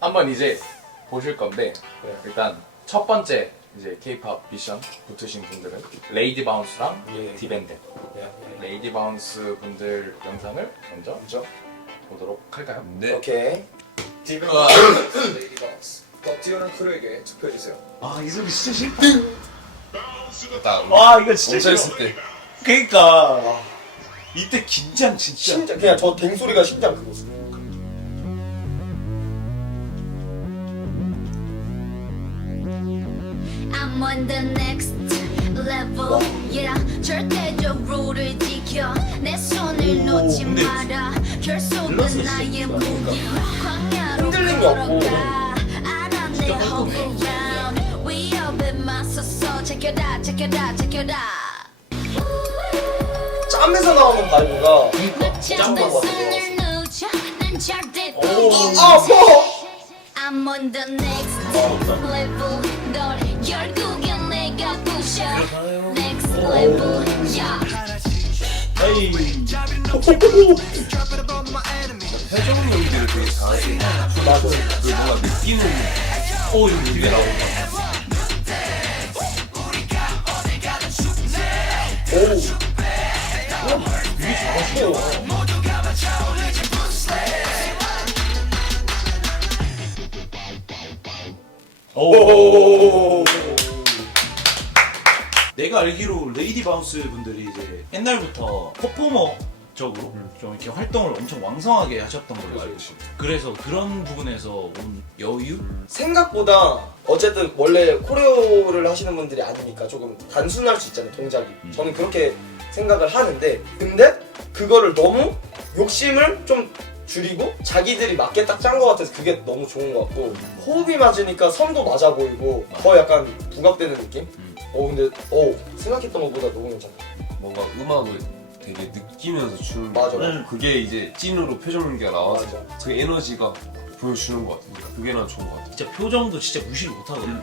한번 이제 보실 건데 일단 첫 번째 이제 K-pop 미션 붙으신 분들은 레이디 바운스랑 디밴드. 레이디 바운스 분들 영상을 먼저 보도록 할까요? 네. 오케이. 디밴드 레이디 바운스. 더 뛰어난 크루에게 투표해주세요. 아, 이 소리 진짜 싫다. 딱 와, 이거 진짜 멈춰 싫어. 있을 때. 그니까. 이때 긴장 진짜. 심장 그냥 저 댕소리가 심장 그거. I'm on the next level. Yeah, 절대적으로를 지켜 내 손을 놓지 근데 마라. 결속은 나의 무기. 광야로 흔들림이 없고. 걸어가. 알아 내 hoveround. 위협에 맞서서 제껴다 제껴다 제껴다. 짬에서 나오는 바이브가 짬의 손을 놓쳐 난 절대 아 아파. I'm on the next level. 널 결국엔 내가 부셔. Next level. Yeah. 에이. 회전 연기를 되게 잘하시는 것 같아요. 맞아. 그걸 뭔가 느끼는 오, 이거 되게 나온다. 되게 잘하시네요. 오. 내가 알기로 레이디 바운스 분들이 이제 옛날부터 퍼포머적으로 좀 이렇게 활동을 엄청 왕성하게 하셨던 걸로 알고 있어요. 그래서 그런 부분에서 온 여유? 생각보다 어쨌든 원래 코레오를 하시는 분들이 아니니까 조금 단순할 수 있잖아요, 동작이. 저는 그렇게 생각을 하는데, 근데 그거를 너무 욕심을 좀 줄이고 자기들이 맞게 딱 짠 것 같아서 그게 너무 좋은 것 같고, 호흡이 맞으니까 선도 맞아 보이고 더 약간 부각되는 느낌? 근데 생각했던 것보다 너무 괜찮다. 뭔가 음악을 되게 느끼면서 주는 맞아, 거. 맞아. 그게 이제 찐으로 표정 연기가 나와서 맞아. 그 에너지가 보여주는 것 같아요. 그게 난 좋은 것 같아요. 진짜 표정도 진짜 무시를 못하거든요.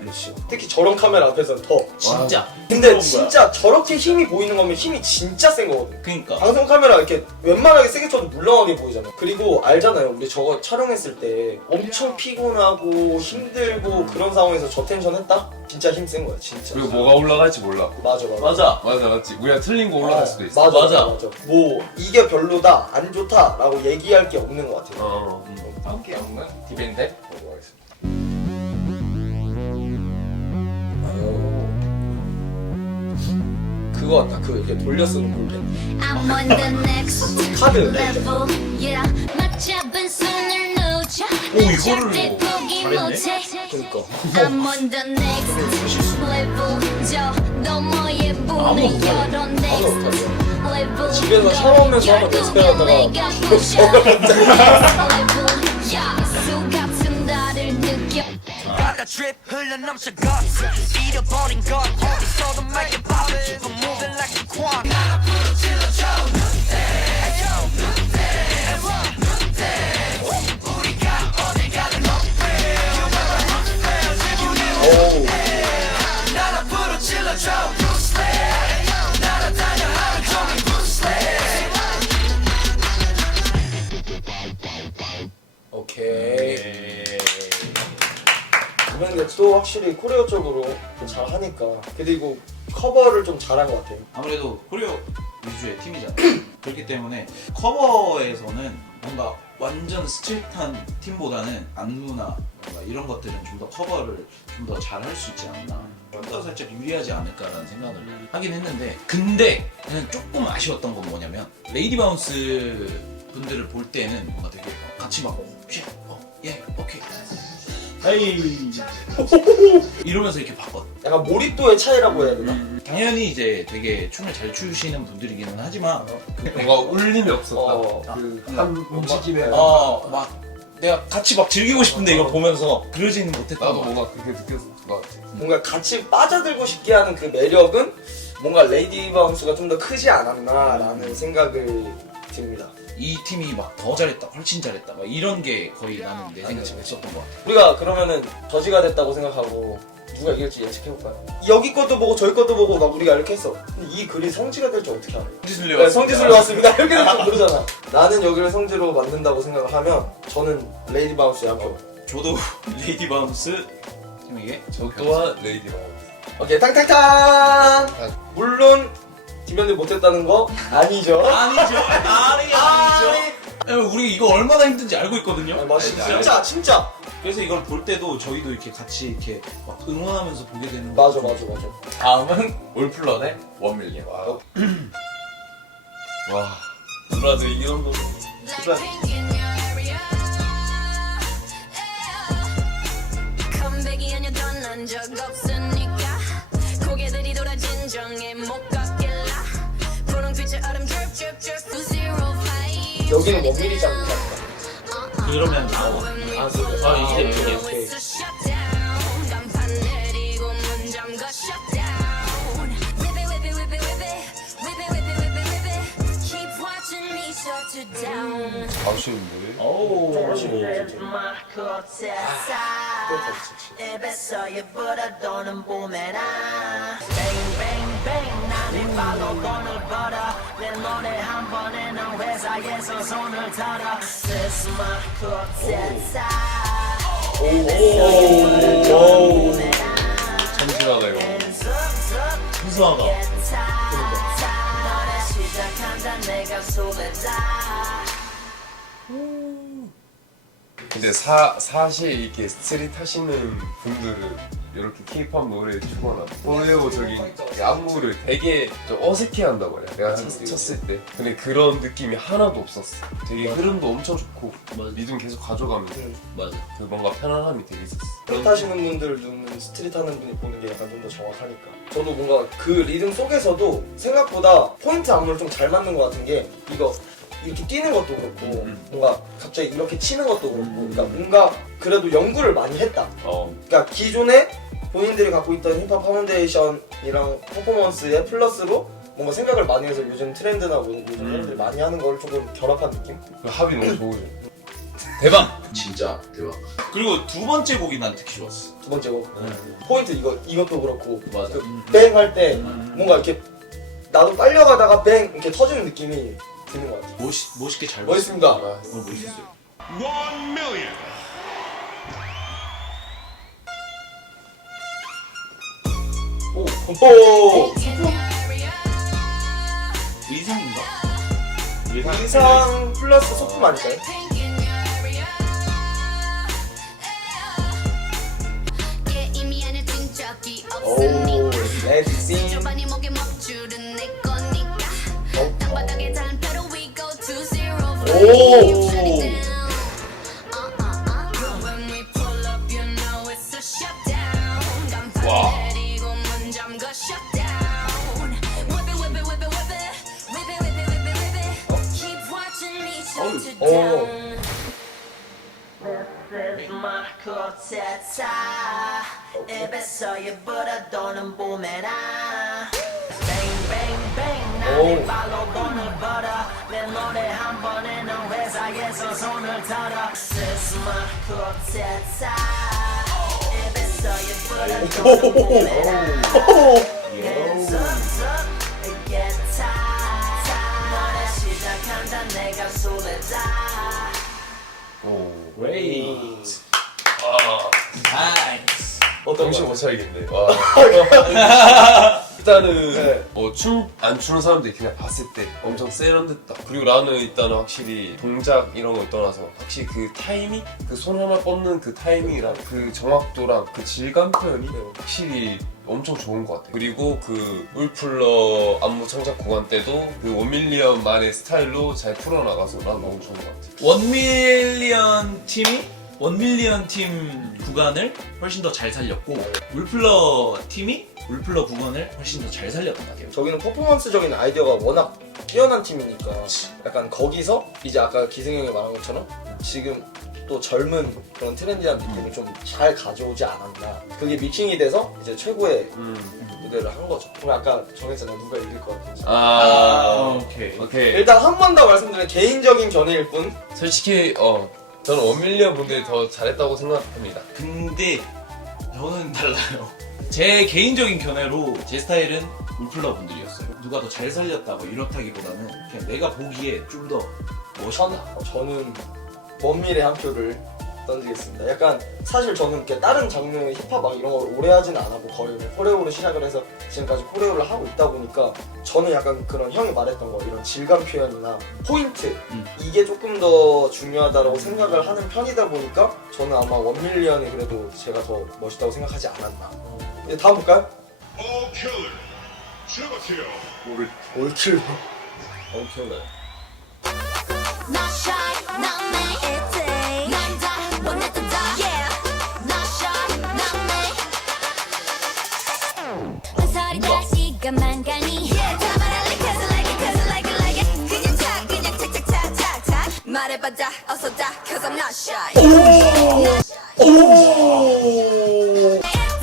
특히 저런 카메라 앞에서는 더. 진짜. 근데 부러운 거야. 진짜 저렇게 힘이 보이는 거면 힘이 진짜 센 거거든. 그니까. 방송 카메라 이렇게 웬만하게 세게 쳐도 물렁하게 보이잖아. 그리고 알잖아요, 우리 저거 촬영했을 때 엄청 피곤하고 힘들고 그런 상황에서 저 텐션 했다? 진짜 힘 센 거야, 진짜. 그리고 뭐가 올라갈지 몰라. 맞아. 맞아. 맞아, 맞지. 우리가 틀린 거 올라갈 수도 있어. 맞아. 뭐 이게 별로다, 안 좋다라고 얘기할 게 없는 것 같아요. 함께 없는 디밴드 보도록 하겠습니다. 그거 같다, 그 이렇게 돌려 쓰는 볼펜. I'm on the next 카드. level. Yeah, 맞잡은 손을 놓쳐 오, 난 이거를 절대 포기 잘했네. 못해. 그니까. I'm on the next level. 저 너머의 아무도 문을 못하네. 열어 next 아무도 level. 집에서 샤워하면서 하면 결국엔 연습해놨다가 내가 부셔. Next level. Yeah, 수 같은 나를 느껴. 바다 drip 흘러넘쳐 guts 잃어버린 것 어디서도 make it pop Keep on moving like a quant 날 앞으로 찔러줘 Bruce Lee 날아다녀 하루 종일 Bruce Lee 오케이. 근데 또 확실히 코리아 쪽으로 잘 하니까. 그리고 커버를 좀 잘한 것 같아요. 아무래도 코리오 위주의 팀이잖아요. 그렇기 때문에 커버에서는 뭔가 완전 스트릿한 팀보다는 안무나 뭔가 이런 것들은 좀 더 커버를 좀 더 잘 할 수 있지 않나, 좀 더 살짝 유리하지 않을까라는 생각을 하긴 했는데, 근데 저는 조금 아쉬웠던 건 뭐냐면 레이디 바운스 분들을 볼 때는 뭔가 되게 같이 막 예, 오케이 에이 이러면서 이렇게 봤거든. 약간 몰입도의 차이라고 해야 되나? 당연히 이제 되게 춤을 잘 추시는 분들이기는 하지만 뭔가 울림이 없었다. 어. 그한 움직임에 막 내가 같이 막 즐기고 싶은데 이걸 보면서 그러지는 못했던 나도 것 같아. 뭔가 그렇게 느꼈을 것 같아. 뭔가 같이 빠져들고 싶게 하는 그 매력은 뭔가 레이디 바운스가 좀 더 크지 않았나라는 생각을 듭니다. 이 팀이 막 더 잘했다, 훨씬 잘했다, 막 이런 게 거의 나는 내 생각에 있었던 것 같아. 우리가 그러면은 저지가 됐다고 생각하고 누가 이길지 예측해볼까요? 여기 것도 보고 저기 것도 보고 막 우리가 이렇게 했어. 근데 이 글이 성지가 될지 어떻게 알아요? 성지순례 성지순례 왔습니다. 이렇게 될지 모르잖아. 나는 여기를 성지로 만든다고 생각을 하면 저는 레이디 바운스의 한 표. 저도 레이디 바운스 팀에게 저 또한 레이디 바운스. 오케이 탕탕탕. 물론 디밴드 못했다는 거 아니죠. 아니죠. 아니죠. 우리 이거 얼마나 힘든지 알고 있거든요. 맞아. 진짜. 그래서 이걸 볼 때도 저희도 이렇게 같이 이렇게 막 응원하면서 보게 되는 거. 맞아. 다음은 올플러 대 원밀리언. 와, 누나들 이런 거. Like pink in your area. 컴백이 아니야 떠난 적 없으니까 고개들이 돌아 진정에 못 갔길라 분홍빛의 얼음 drip drip drip to 05 여기는 원밀리 짱이다. 이러면 나와. 이게 오케이. 간판 내리고 문 잠가 shutdown. Whip it, whip it, whip it, whip it. Whip it, whip it, whip it, whip it. Keep watching me shut you down. 아쉬운데. 오. 입에서 예쁘다 도는 봄에나 Bang bang bang 나는 발로 돈을 벌어 내 노래 한 번에는 회사에서 손을 털어 This my quartet 참신하다 이거. 무서워가. 너를 시작한다 내가 소리다 근데 사실 이렇게 스트릿 하시는 분들은 이렇게 케이팝 노래 추거나 코레오적인 안무를 되게 좀 어색해한단 말이야. 내가 쳤을 때. 근데 그런 느낌이 하나도 없었어. 되게 흐름도 엄청 좋고 리듬 계속 가져가면서 맞아. 그 뭔가 편안함이 되게 있었어. 스트릿 하시는 분들 눈은 스트릿 하는 분이 보는 게 약간 좀 더 정확하니까. 저도 뭔가 그 리듬 속에서도 생각보다 포인트 안무를 좀 잘 맞는 것 같은 게 이거 이렇게 뛰는 것도 그렇고 뭔가 갑자기 이렇게 치는 것도 그렇고 그러니까 뭔가 그래도 연구를 많이 했다. 그러니까 기존에 본인들이 갖고 있던 힙합 파운데이션이랑 퍼포먼스에 플러스로 뭔가 생각을 많이 해서 요즘 트렌드나 요즘 사람들이 많이 하는 걸 조금 결합한 느낌? 그 합이 너무 좋으죠. 대박! 진짜 대박. 그리고 두 번째 곡이 난 특히 좋았어. 두 번째 곡 포인트 이것도 그렇고 맞아. 뱅 할 때 뭔가 이렇게 나도 빨려가다가 뱅 이렇게 터지는 느낌이 드는 것 같아요. 멋있게 잘 멋있습니다. 멋있었어요. 오. 의상인가? 의상 플러스 소품 아닐까요? 게임이 안에 뛴 적이 오, 없으니까 렛츠 저반이 목에 먹줄은 내 거니까 땅바닥에 단패로 we go to 05 오. Shut it down. When we pull up you know it's a shutdown 간판 내리고 문 잠가 shutdown Whip it whip it whip it whip it Whip it whip it whip it whip it Keep watching me shut you down This is my quartet 입에서 예쁘다 도는 봄에나 Bang bang bang 나는 발로 돈을 벌어 내 노래 한 번에는 회사에서 손을 털어 This is my quartet 입에서 예쁘다 도는 봄에나 Hands up up get tight 너를 시작한다 내가 소리다 Great. Nice. 정신 못 차리겠네. 와. 일단은 네. 춤 안 추는 사람들이 그냥 봤을 때 엄청 세련됐다. 그리고 나는 일단은 확실히 동작 이런 걸 떠나서 확실히 그 타이밍, 그 손 하나 뻗는 그 타이밍이랑 그 정확도랑 그 질감 표현이 확실히 엄청 좋은 것 같아요. 그리고 그 울플러 안무 창작 구간 때도 그 원밀리언만의 스타일로 잘 풀어나가서 난 너무 좋은 것 같아요. 원밀리언 팀 구간을 훨씬 더 잘 살렸고 울플러 팀이 울플러 구간을 훨씬 더 잘 살렸던 것 같아요. 저기는 퍼포먼스적인 아이디어가 워낙 뛰어난 팀이니까 약간 거기서 이제 아까 기승형이 말한 것처럼 지금 또 젊은 그런 트렌디한 느낌을 좀 잘 가져오지 않았나. 그게 믹싱이 돼서 이제 최고의 무대를 한 거죠. 그럼 아까 정했잖아요. 누가 이길 것 같은지. 오케이. 일단 한 번 더 말씀드리면 개인적인 견해일 뿐. 솔직히 저는 원밀리언 분들이 더 잘했다고 생각합니다. 근데 저는 달라요. 제 개인적인 견해로 제 스타일은 울플러 분들이었어요. 누가 더 잘 살렸다 뭐 이렇다기보다는 그냥 내가 보기에 좀 더 멋있다. 저는 원밀의 한 표를 던지겠습니다. 약간 사실 저는 이렇게 다른 장르 힙합 막 이런 걸 오래 하진 않았고 거의 뭐 코레오로 시작을 해서 지금까지 코레오를 하고 있다 보니까 저는 약간 그런 형이 말했던 거 이런 질감 표현이나 포인트 이게 조금 더 중요하다고 생각을 하는 편이다 보니까 저는 아마 1밀리언이 그래도 제가 더 멋있다고 생각하지 않았나. 이제 다음 볼까요? All killer. Triple kill. 올킬. 엄청나요. Not shy, not me, it's a 난다 원했던 다 yeah. Not shy, not me. 한살이 다시가만 가니 다 말할래 cause I like it, cause I like it, like it. 그냥 차, 그냥 착착착착착 말해봐 다 어서 다 cause I'm not shy.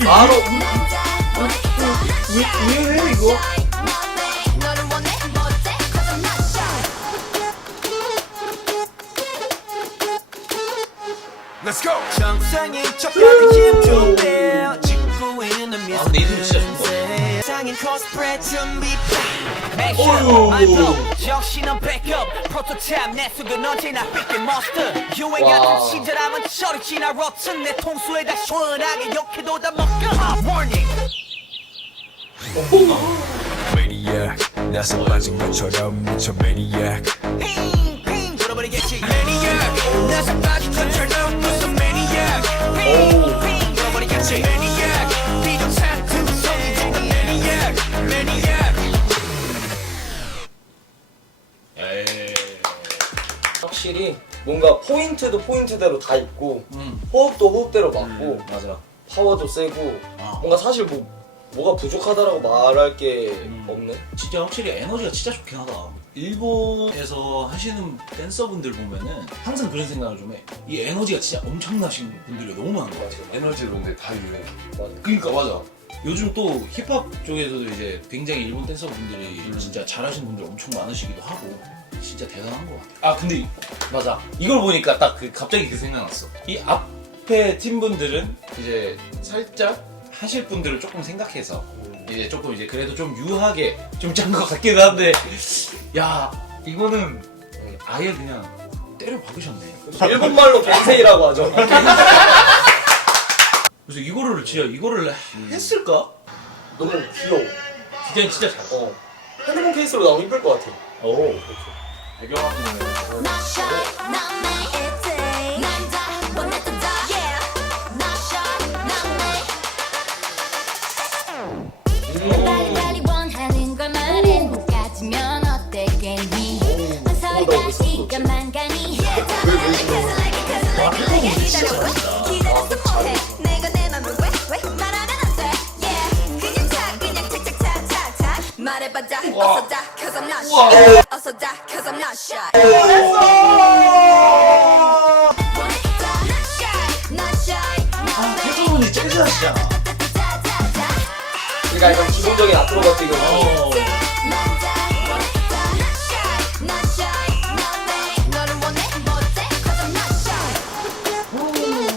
바로 왜 이거? 너를 원해 못해 cause I'm not shy. Let's go. 정상인 척하는 힘좀 빼 짓고 있는 미소 근데 이름 진짜 좋은 거 상인 코스프레 준비 Action, my flow 정신은 백업 프로토타입 내 속은 언제나 삐끗 monster 유행 같은 친절함은 저리 지나 rotten 내 통수에다 시원하게 욕해도 다 먹겨 Warning Maniac. 나서 빠진 것처럼 미쳐 maniac. 핑핑 돌아버리겠지 Maniac 나서 빠진 것처럼 무슨 Maniac 핑핑 돌아버리겠지 Maniac 비정상 틈성이 되는 Maniac Maniac 확실히 뭔가 포인트도 포인트대로 다 있고 호흡도 호흡대로 맞고 맞아. 파워도 세고 아. 뭔가 사실 뭐가 부족하다라고 말할 게 없네. 진짜 확실히 에너지가 진짜 좋긴 하다. 일본에서 하시는 댄서분들 보면은 항상 그런 생각을 좀 해. 이 에너지가 진짜 엄청나신 분들이 너무 많은 것 같아요. 에너지로 근데 다 유행해. 그러니까 맞아. 요즘 또 힙합 쪽에서도 이제 굉장히 일본 댄서분들이 진짜 잘하시는 분들 엄청 많으시기도 하고 진짜 대단한 것 같아. 아 근데 맞아. 이걸 보니까 딱 갑자기 그 생각났어. 이 앞에 팀분들은 이제 살짝 하실 분들을 조금 생각해서 이제 조금 이제 그래도 좀 유하게 좀 짠 것 같기도 한데 야 이거는 아예 그냥 때려 박으셨네. 일본말로 겐세이라고 하죠. 그래서 이거를 했을까? 너무 귀여워. 디자인 진짜 잘. 핸드폰 케이스로 나오면 이쁠 것 같아. 오. 배경화면은 Not shy, not me, it's a 난다 원했던 다 yeah. Not shy, not me. 빨리 원하는 걸 말해 못 가지면 어땠겠니? 한살이 다시가만 가니 다 말할래 cause I like it, cause I like it, like it. 기다려봐 기다렸어 뭐해 내가 내 맘을 왜 말하면 안 돼 yeah. 그냥 차 그냥 착착착착착 말해봐 다 어서 다 cause I'm not shy 어서 다 cause I'm not shy Not shy, not me. 태조분이 댄스하시잖아. 그러니까 약간 기본적인 아크로바틱을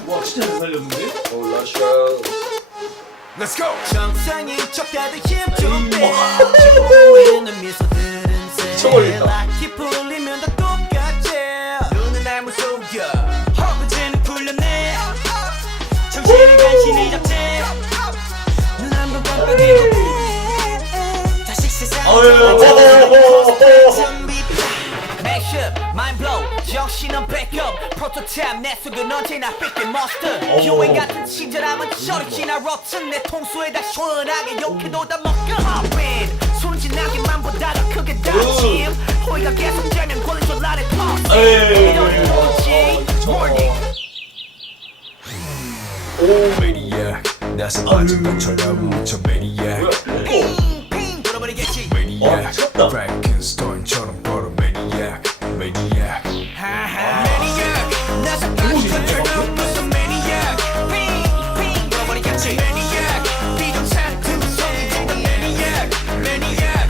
와 진짜 잘 살렸는데? 라샤. Let's go. 정상인 척하는 힘좀 빼 짓고 있는 미소들은 미쳐버린다. 락이 풀리면 다 똑같지 눈은 날 무속여 허브제는 풀려내 정신을 간신히 잡지 눈 한 번 깜빡이고 다시 세상을 준비 Mashup, mind blow, 정신은 backup 프로토타입 내 속은 언제나 삐끗 monster 유행 같은 친절함은 저리 지나 rotten 내 통수에다 시원하게 욕해도 다 먹겨 win 손은 지나기만 보다 더 크게 다짐 호의가 계속되면 권리줄 아래 toxic 이런 건지 warning Maniac. 나서 빠진 것처럼 미쳐 maniac. 핑핑 돌아버리겠지 Maniac. Frankenstein처럼 걸어 maniac. Maniac. Maniac 나서 빠진 것처럼 무슨 Maniac 핑핑 돌아버리겠지 Maniac 비정상 틈성이 되는 Maniac Maniac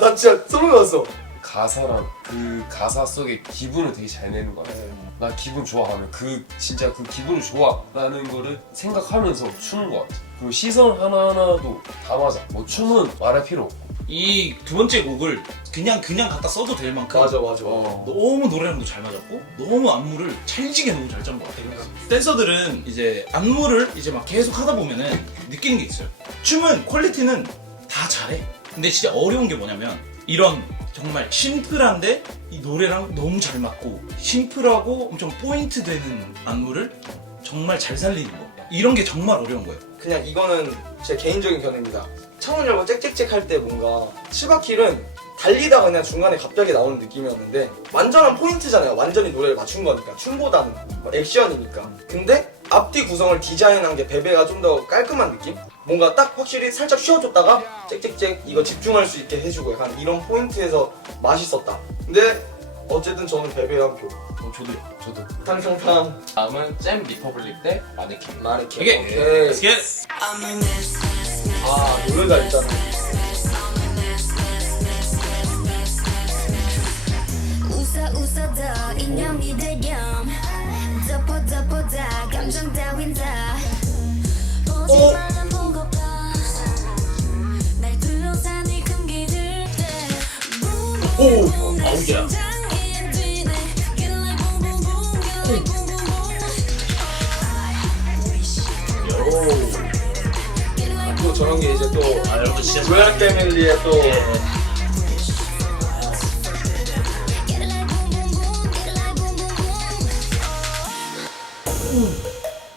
나 진짜 소름 돋았어. 가사랑 그 가사 속의 기분을 되게 잘 내는 거 같아요. 나 기분 좋아하면 진짜 그 기분이 좋아라는 거를 생각하면서 추는 거 같아. 그리고 시선 하나하나도 다 맞아. 뭐 춤은 말할 필요 없고 이 두 번째 곡을 그냥 갖다 써도 될 만큼 맞아. 너무 노래랑도 잘 맞았고 너무 안무를 찰지게 너무 잘 짠 것 같아요. 댄서들은 이제 안무를 이제 막 계속 하다 보면은 느끼는 게 있어요. 춤은 퀄리티는 다 잘해. 근데 진짜 어려운 게 뭐냐면 이런 정말 심플한데 이 노래랑 너무 잘 맞고 심플하고 엄청 포인트 되는 안무를 정말 잘 살리는 거. 이런 게 정말 어려운 거예요. 그냥 이거는 제 개인적인 견해입니다. 창문 열고 짹짹짹 할 때 뭔가 7바퀴는 달리다가 그냥 중간에 갑자기 나오는 느낌이었는데 완전한 포인트잖아요. 완전히 노래를 맞춘 거니까 춤보다는 액션이니까. 근데 앞뒤 구성을 디자인한 게 베베가 좀 더 깔끔한 느낌? 뭔가 딱 확실히 살짝 쉬어줬다가 짹짹짹 이거 집중할 수 있게 해주고 약간 이런 포인트에서 맛있었다. 근데 어쨌든 저는 베베의 한 표. 저도. 탕탕탕 다음은 잼 리퍼블릭 대 마네킹. 마네킹. 오케이. Let's get it. 아 노래 잘 있잖아. 웃어 더 인형이 되렴 덮어 다 감정 따윈 다 보지 말란 보고 봐날 둘러싼 이 금기들 오, 아우야. 또 저런 게 이제 또 아 여러분 진짜 로얄 패밀리의 또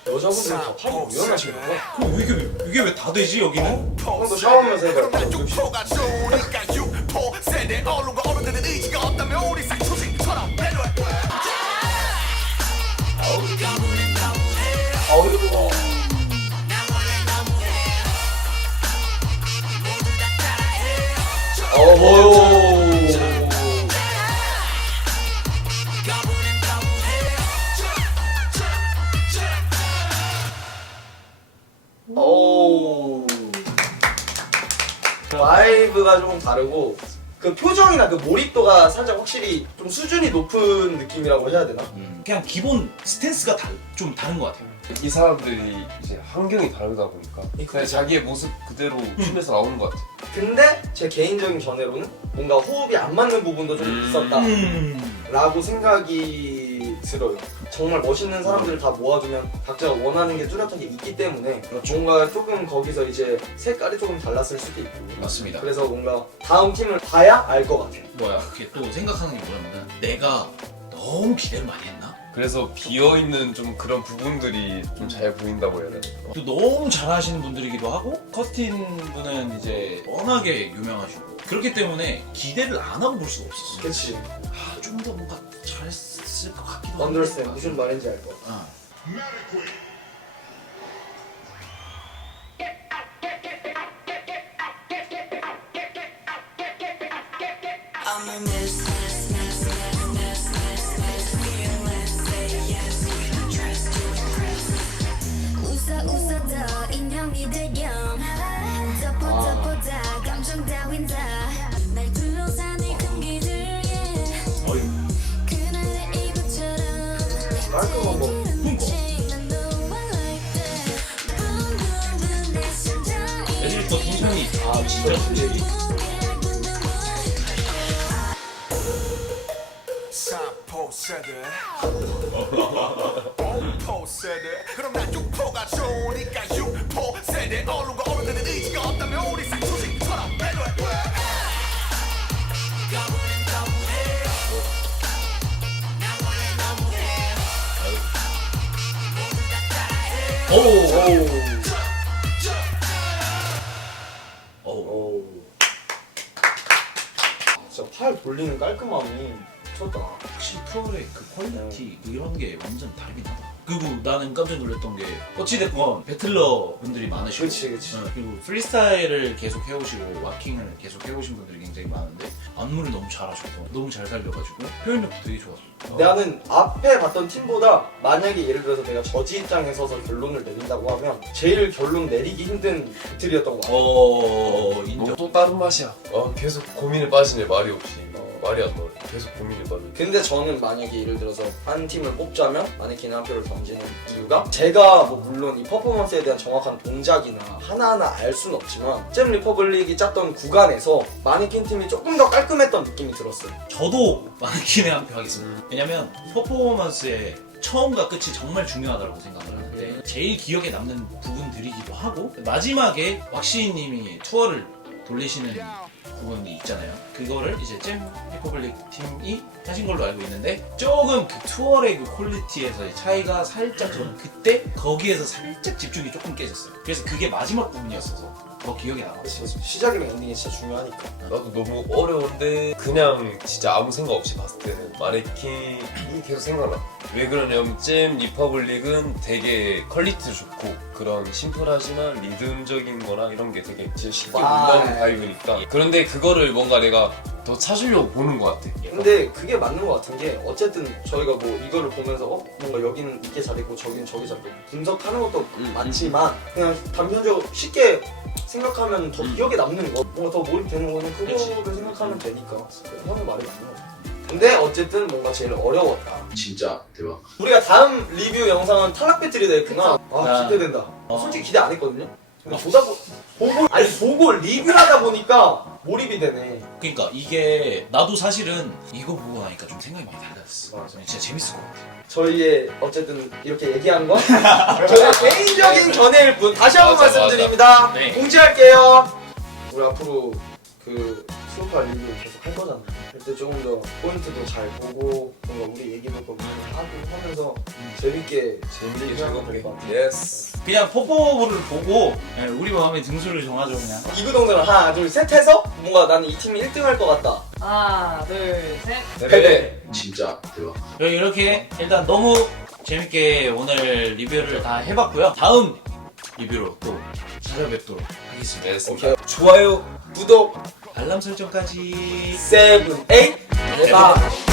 여자분들은 다 팔이 유연하시는 거. 그럼 이게 왜 다 되지 여기는? 형도 샤워하면서 해봐요. 오. 바이브가 조금 다르고 그 표정이나 그 몰입도가 살짝 확실히 좀 수준이 높은 느낌이라고 해야 되나? 그냥 기본 스탠스가 좀 다른 것 같아요. 이 사람들이 이제 환경이 다르다 보니까 그냥 자기의 모습 그대로 춤에서 나오는 것 같아. 근데 제 개인적인 견해로는 뭔가 호흡이 안 맞는 부분도 좀 있었다라고 생각이 들어요. 정말 멋있는 사람들을 다 모아두면 각자가 원하는 게 뚜렷하게 있기 때문에 뭔가 조금 거기서 이제 색깔이 조금 달랐을 수도 있고. 맞습니다. 그래서 뭔가 다음 팀을 봐야 알 것 같아요. 뭐야 그게 또 생각하는 게 뭐냐면 내가 너무 기대를 많이 했나? 그래서 비어있는 좀 그런 부분들이 좀 잘 보인다고 해야 되나? 또 너무 잘하시는 분들이기도 하고 커스틴 분은 이제 워낙에 유명하시고 그렇기 때문에 기대를 안 하고 볼 수가 없었어. 그치. 좀 더 뭔가 잘했을 것 같기도 하고. 언더스탠 무슨 말인지 알 것 같아. 웃어 더 인형이 되렴 덮어 다 감정 따윈 다날 둘러싼 이 금기들 그날의 이불처럼 깔끔한 거. 애들 또 텐션이 진짜 솔직히 그럼 난 6포가 좋으니까 6포 세대 어른과 어른들의 의지가 없다면 우리 쌍수식처럼 배려해. 진짜 팔 돌리는 깔끔함이 미쳤다. 확실히 프로의 그 퀄리티 이런 게 완전 다르긴 하다. 그리고 나는 깜짝 놀랐던 게 어찌됐건 배틀러 분들이 많으시고 그치. 그리고 프리스타일을 계속 해오시고 와킹을 계속 해오신 분들이 굉장히 많은데 안무를 너무 잘하셨고 너무 잘 살려가지고 표현력도 되게 좋았어. 나는 앞에 봤던 팀보다 만약에 예를 들어서 내가 저지 입장에 서서 결론을 내린다고 하면 제일 결론 내리기 힘든 배틀이었던 것 같아. 인정. 또 다른 맛이야. 계속 고민에 빠지네 말이 없이. 말이 안 나와. 계속 고민해봤는데. 근데 저는 만약에 예를 들어서 한 팀을 뽑자면 마네킹에 한 표를 던지는 이유가 제가 뭐 물론 이 퍼포먼스에 대한 정확한 동작이나 하나하나 알 수는 없지만 잼 리퍼블릭이 짰던 구간에서 마네킹 팀이 조금 더 깔끔했던 느낌이 들었어요. 저도 마네킹에 한 표 하겠습니다. 왜냐면 퍼포먼스의 처음과 끝이 정말 중요하다고 생각을 하는데 제일 기억에 남는 부분들이기도 하고 마지막에 왁시님이 투어를 돌리시는 부분이 있잖아요. 그거를 이제 잼 리퍼블릭 팀이 하신 걸로 알고 있는데 조금 그 투어의 그 퀄리티에서의 차이가 살짝 저는 그때 거기에서 살짝 집중이 조금 깨졌어요. 그래서 그게 마지막 부분이었어서 더 기억에 남았어요. 시작이랑 엔딩이 진짜 중요하니까. 나도 너무 어려운데 그냥 진짜 아무 생각 없이 봤을 때는 마네킹이 계속 생각나. 왜 그러냐면 잼 리퍼블릭은 되게 퀄리티 좋고 그런 심플하지만 리듬적인 거나 이런 게 되게 진짜 쉽게 온다는 바이브니까. 그런데 그거를 뭔가 내가 더 찾으려고 보는 것 같아. 근데 그게 맞는 것 같은 게 어쨌든 저희가 뭐 이거를 보면서 뭔가 여기는 이게 잘했고 저기는 저기 잘했고 분석하는 것도 맞지만 그냥 단편적으로 쉽게 생각하면 더 기억에 남는 거 뭔가 더 몰입되는 거는 그거를 생각하면 되니까 형의 말이 맞는 것 같아. 근데 어쨌든 뭔가 제일 어려웠다. 진짜 대박. 우리가 다음 리뷰 영상은 탈락 배틀이 되겠구나. 아. 기대된다. 솔직히 기대 안 했거든요. 근데 보고 리뷰하다 보니까 몰입이 되네. 그러니까 이게 나도 사실은 이거 보고 나니까 좀 생각이 많이 달라졌어. 진짜 재밌을 것 같아. 저희의 어쨌든 이렇게 얘기한 건 저희의 개인적인 견해일 뿐. 다시 한번 맞아, 말씀드립니다. 네. 공지할게요. 우리 앞으로 그 수업할 리뷰 계속 할 거잖아. 그때 조금 더 포인트도 잘 보고 뭔가 우리 얘기도 좀 하고 하면서 재밌게 즐겁게. 될것 같아. 예스. 그냥 포포를 보고 우리 마음의 등수를 정하죠 그냥. 이구동성을 하나 둘 셋 해서 뭔가 나는 이 팀이 1등 할 것 같다. 하나, 둘, 셋. 패배. 진짜 대박. 이렇게 일단 너무 재밌게 오늘 리뷰를 다 해봤고요. 다음 리뷰로 또 찾아뵙도록 하겠습니다. 알겠습니다. 좋아요, 구독, 알람 설정까지. 7, 8, 8.